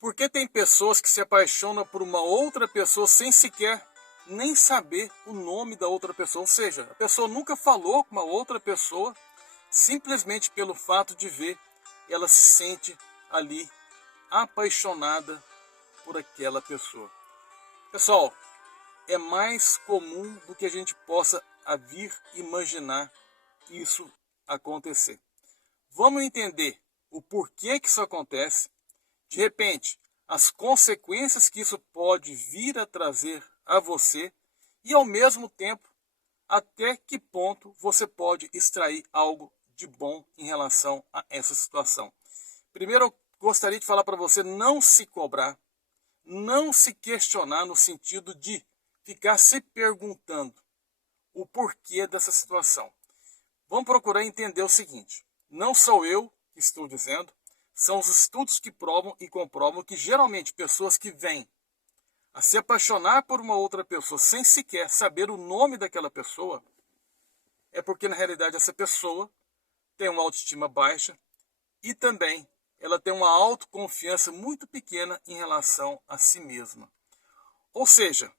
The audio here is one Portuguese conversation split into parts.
Porque tem pessoas que se apaixonam por uma outra pessoa sem sequer nem saber o nome da outra pessoa. Ou seja, a pessoa nunca falou com uma outra pessoa, simplesmente pelo fato de ver, ela se sente ali apaixonada por aquela pessoa. Pessoal, é mais comum do que a gente possa vir imaginar isso acontecer. Vamos entender o porquê que isso acontece. De repente, as consequências que isso pode vir a trazer a você e, ao mesmo tempo, até que ponto você pode extrair algo de bom em relação a essa situação. Primeiro, eu gostaria de falar para você não se cobrar, não se questionar no sentido de ficar se perguntando o porquê dessa situação. Vamos procurar entender o seguinte: não sou eu que estou dizendo, são os estudos que provam e comprovam que geralmente pessoas que vêm a se apaixonar por uma outra pessoa sem sequer saber o nome daquela pessoa, é porque na realidade essa pessoa tem uma autoestima baixa e também ela tem uma autoconfiança muito pequena em relação a si mesma. Ou seja,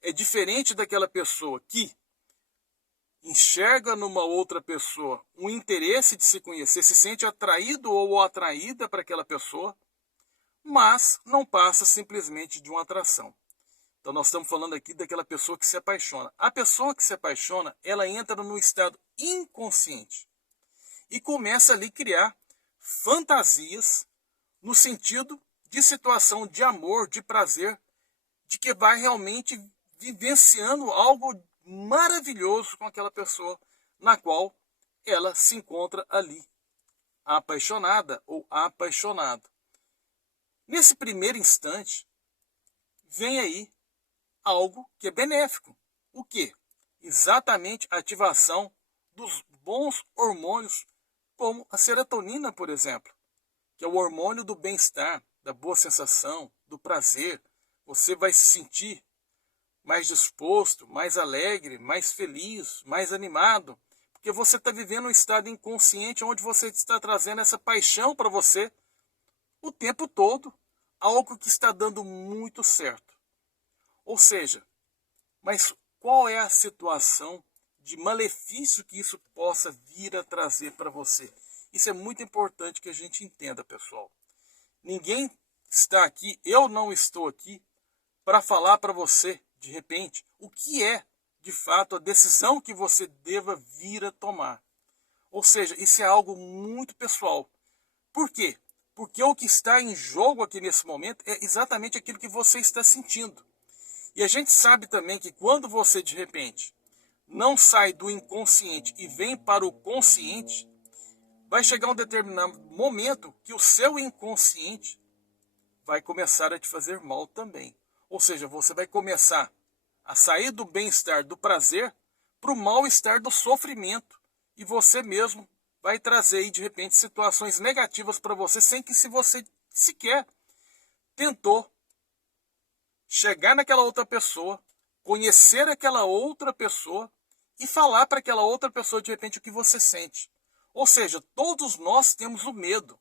é diferente daquela pessoa que enxerga numa outra pessoa um interesse de se conhecer, se sente atraído ou atraída para aquela pessoa, mas não passa simplesmente de uma atração. Então nós estamos falando aqui daquela pessoa que se apaixona. A pessoa que se apaixona, ela entra num estado inconsciente e começa ali a criar fantasias no sentido de situação de amor, de prazer, de que vai realmente vivenciando algo maravilhoso com aquela pessoa na qual ela se encontra ali, apaixonada ou apaixonado. Nesse primeiro instante, vem aí algo que é benéfico. O quê? Exatamente a ativação dos bons hormônios, como a serotonina, por exemplo, que é o hormônio do bem-estar, da boa sensação, do prazer. Você vai se sentir mais disposto, mais alegre, mais feliz, mais animado, porque você está vivendo um estado inconsciente onde você está trazendo essa paixão para você o tempo todo, algo que está dando muito certo. Ou seja, mas qual é a situação de malefício que isso possa vir a trazer para você? Isso é muito importante que a gente entenda, pessoal. Ninguém está aqui, eu não estou aqui para falar para você, de repente, o que é, de fato, a decisão que você deva vir a tomar. Ou seja, isso é algo muito pessoal. Por quê? Porque o que está em jogo aqui nesse momento é exatamente aquilo que você está sentindo. E a gente sabe também que quando você, de repente, não sai do inconsciente e vem para o consciente, vai chegar um determinado momento que o seu inconsciente vai começar a te fazer mal também. Ou seja, você vai começar a sair do bem-estar, do prazer, para o mal-estar do sofrimento. E você mesmo vai trazer aí, de repente, situações negativas para você, sem que se você sequer tentou chegar naquela outra pessoa, conhecer aquela outra pessoa e falar para aquela outra pessoa, de repente, o que você sente. Ou seja, todos nós temos o medo,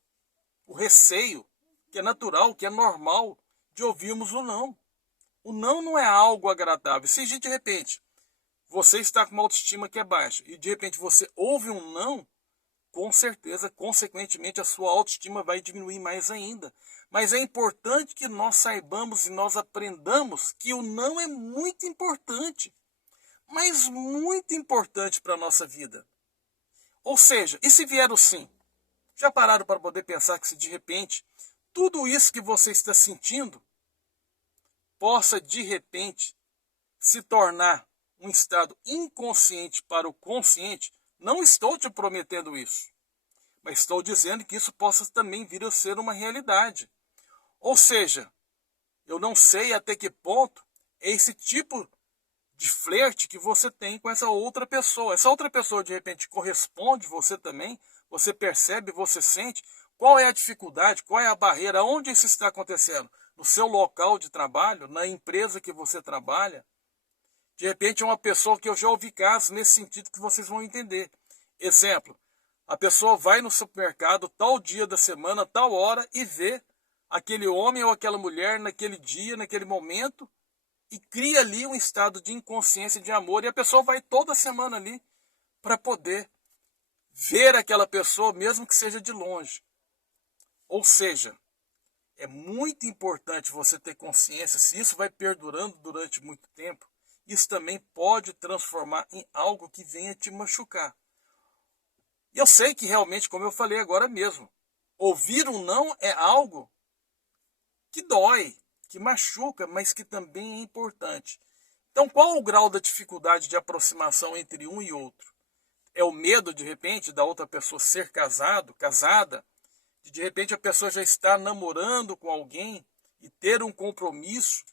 o receio, que é natural, que é normal, de ouvirmos o não. O não não é algo agradável. Se de repente você está com uma autoestima que é baixa e de repente você ouve um não, com certeza, consequentemente, a sua autoestima vai diminuir mais ainda. Mas é importante que nós saibamos e nós aprendamos que o não é muito importante, mas muito importante para a nossa vida. Ou seja, e se vier o sim? Já pararam para poder pensar que se de repente tudo isso que você está sentindo possa de repente se tornar um estado inconsciente para o consciente? Não estou te prometendo isso, mas estou dizendo que isso possa também vir a ser uma realidade. Ou seja, eu não sei até que ponto é esse tipo de flerte que você tem com essa outra pessoa. Essa outra pessoa de repente corresponde você também, você percebe, você sente. Qual é a dificuldade, qual é a barreira, onde isso está acontecendo? No seu local de trabalho, na empresa que você trabalha? De repente é uma pessoa que eu já ouvi casos nesse sentido que vocês vão entender. Exemplo, a pessoa vai no supermercado tal dia da semana, tal hora e vê aquele homem ou aquela mulher naquele dia, naquele momento, e cria ali um estado de inconsciência de amor, e a pessoa vai toda semana ali para poder ver aquela pessoa, mesmo que seja de longe. Ou seja, é muito importante você ter consciência, se isso vai perdurando durante muito tempo, isso também pode transformar em algo que venha te machucar. E eu sei que realmente, como eu falei agora mesmo, ouvir um não é algo que dói, que machuca, mas que também é importante. Então, qual o grau da dificuldade de aproximação entre um e outro? É o medo, de repente, da outra pessoa ser casada, de repente a pessoa já está namorando com alguém e ter um compromisso,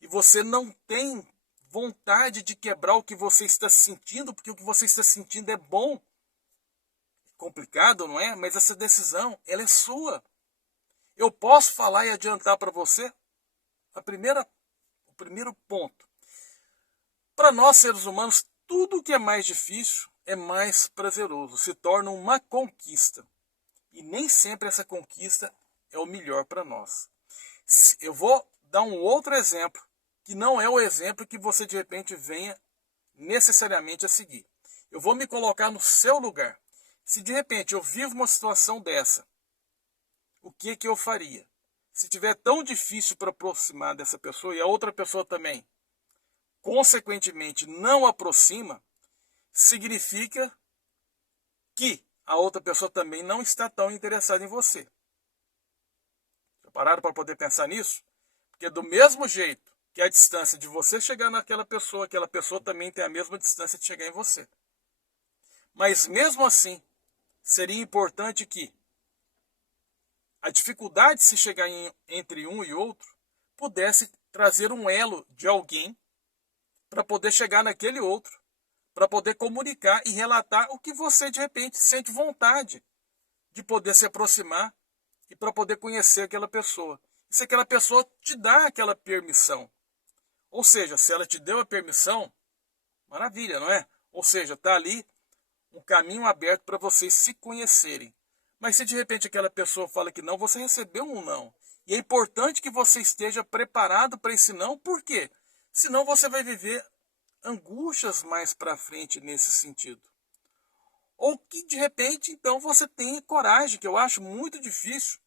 e você não tem vontade de quebrar o que você está sentindo, porque o que você está sentindo é bom. Complicado, não é? Mas essa decisão, ela é sua. Eu posso falar e adiantar para você o primeiro ponto. Para nós, seres humanos, tudo que é mais difícil é mais prazeroso, se torna uma conquista. E nem sempre essa conquista é o melhor para nós. Eu vou dar um outro exemplo, que não é o exemplo que você de repente venha necessariamente a seguir. Eu vou me colocar no seu lugar. Se de repente eu vivo uma situação dessa, o que eu faria? Se tiver tão difícil para aproximar dessa pessoa e a outra pessoa também, consequentemente, não aproxima, significa que a outra pessoa também não está tão interessada em você. Já pararam para poder pensar nisso? Porque do mesmo jeito que a distância de você chegar naquela pessoa, aquela pessoa também tem a mesma distância de chegar em você. Mas mesmo assim, seria importante que a dificuldade de se chegar entre um e outro pudesse trazer um elo de alguém para poder chegar naquele outro, para poder comunicar e relatar o que você de repente sente vontade de poder se aproximar e para poder conhecer aquela pessoa. E se aquela pessoa te dá aquela permissão. Ou seja, se ela te deu a permissão, maravilha, não é? Ou seja, está ali um caminho aberto para vocês se conhecerem. Mas se de repente aquela pessoa fala que não, você recebeu um não. E é importante que você esteja preparado para esse não, por quê? Senão você vai viver angústias mais para frente nesse sentido. Ou que de repente, então, você tenha coragem, que eu acho muito difícil.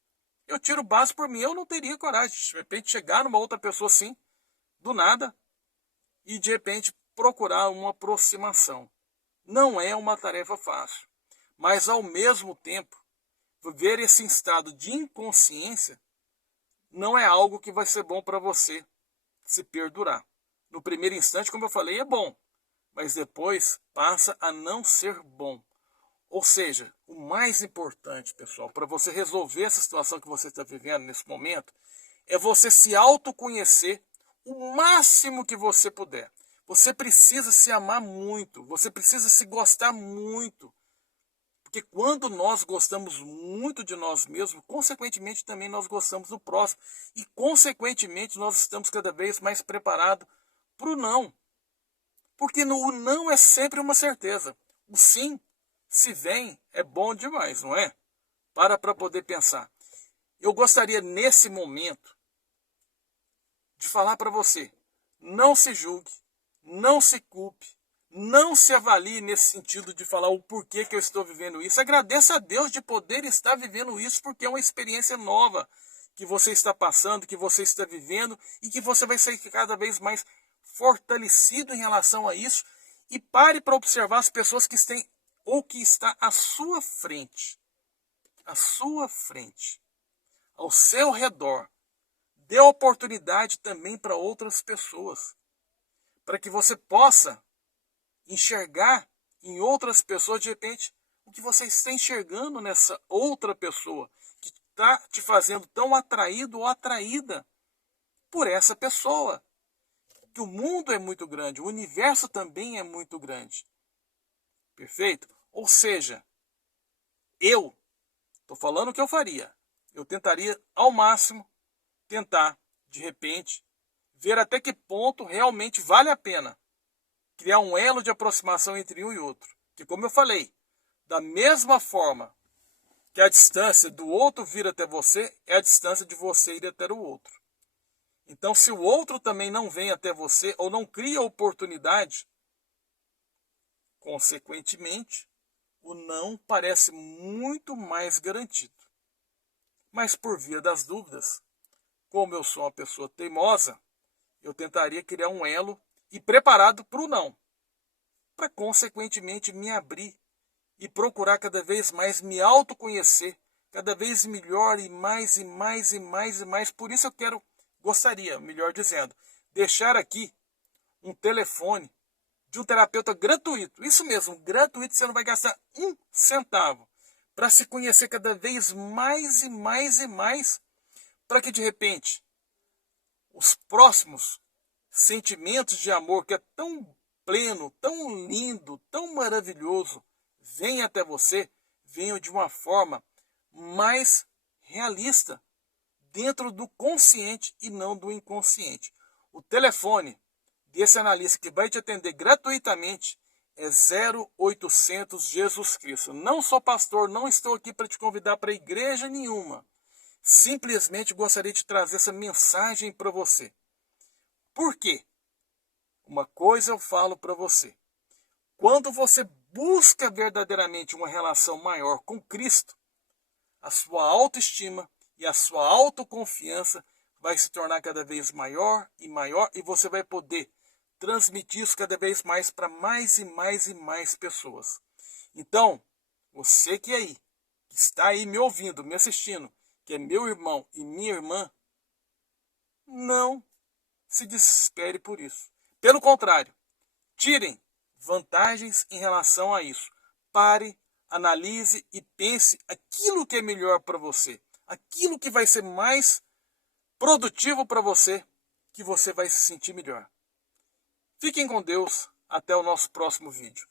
Eu tiro o básico por mim, eu não teria coragem de repente chegar numa outra pessoa assim, do nada, e de repente procurar uma aproximação. Não é uma tarefa fácil, mas ao mesmo tempo, viver esse estado de inconsciência não é algo que vai ser bom para você se perdurar. No primeiro instante, como eu falei, é bom, mas depois passa a não ser bom. Ou seja, o mais importante, pessoal, para você resolver essa situação que você está vivendo nesse momento, é você se autoconhecer o máximo que você puder. Você precisa se amar muito, você precisa se gostar muito. Porque quando nós gostamos muito de nós mesmos, consequentemente também nós gostamos do próximo. E consequentemente nós estamos cada vez mais preparados para o não. Porque o não é sempre uma certeza. O sim, se vem, é bom demais, não é? Para poder pensar. Eu gostaria nesse momento de falar para você, não se julgue, não se culpe, não se avalie nesse sentido de falar o porquê que eu estou vivendo isso. Agradeça a Deus de poder estar vivendo isso, porque é uma experiência nova que você está passando, que você está vivendo e que você vai ser cada vez mais fortalecido em relação a isso. E pare para observar as pessoas que têm ou que está à sua frente, ao seu redor. Dê oportunidade também para outras pessoas, para que você possa enxergar em outras pessoas, de repente, o que você está enxergando nessa outra pessoa, que está te fazendo tão atraído ou atraída por essa pessoa. Que o mundo é muito grande, o universo também é muito grande. Perfeito? Ou seja, eu estou falando o que eu faria. Eu tentaria ao máximo, de repente, ver até que ponto realmente vale a pena criar um elo de aproximação entre um e outro. Que como eu falei, da mesma forma que a distância do outro vir até você é a distância de você ir até o outro. Então, se o outro também não vem até você ou não cria oportunidade, consequentemente, o não parece muito mais garantido. Mas por via das dúvidas, como eu sou uma pessoa teimosa, eu tentaria criar um elo e preparado para o não, para consequentemente me abrir e procurar cada vez mais me autoconhecer, cada vez melhor e mais e mais e mais e mais. Por isso eu gostaria, melhor dizendo, deixar aqui um telefone de um terapeuta gratuito. Isso mesmo, gratuito, você não vai gastar um centavo para se conhecer cada vez mais e mais e mais, para que de repente os próximos sentimentos de amor que é tão pleno, tão lindo, tão maravilhoso, venham até você, venham de uma forma mais realista, dentro do consciente e não do inconsciente. O telefone desse analista que vai te atender gratuitamente é 0800 Jesus Cristo. Não sou pastor, não estou aqui para te convidar para igreja nenhuma. Simplesmente gostaria de trazer essa mensagem para você. Por quê? Uma coisa eu falo para você. Quando você busca verdadeiramente uma relação maior com Cristo, a sua autoestima e a sua autoconfiança vai se tornar cada vez maior e você vai poder transmitir isso cada vez mais para mais e mais e mais pessoas. Então, você que está aí me ouvindo, me assistindo, que é meu irmão e minha irmã, não se desespere por isso. Pelo contrário, tirem vantagens em relação a isso. Pare, analise e pense aquilo que é melhor para você, aquilo que vai ser mais produtivo para você, que você vai se sentir melhor. Fiquem com Deus, até o nosso próximo vídeo.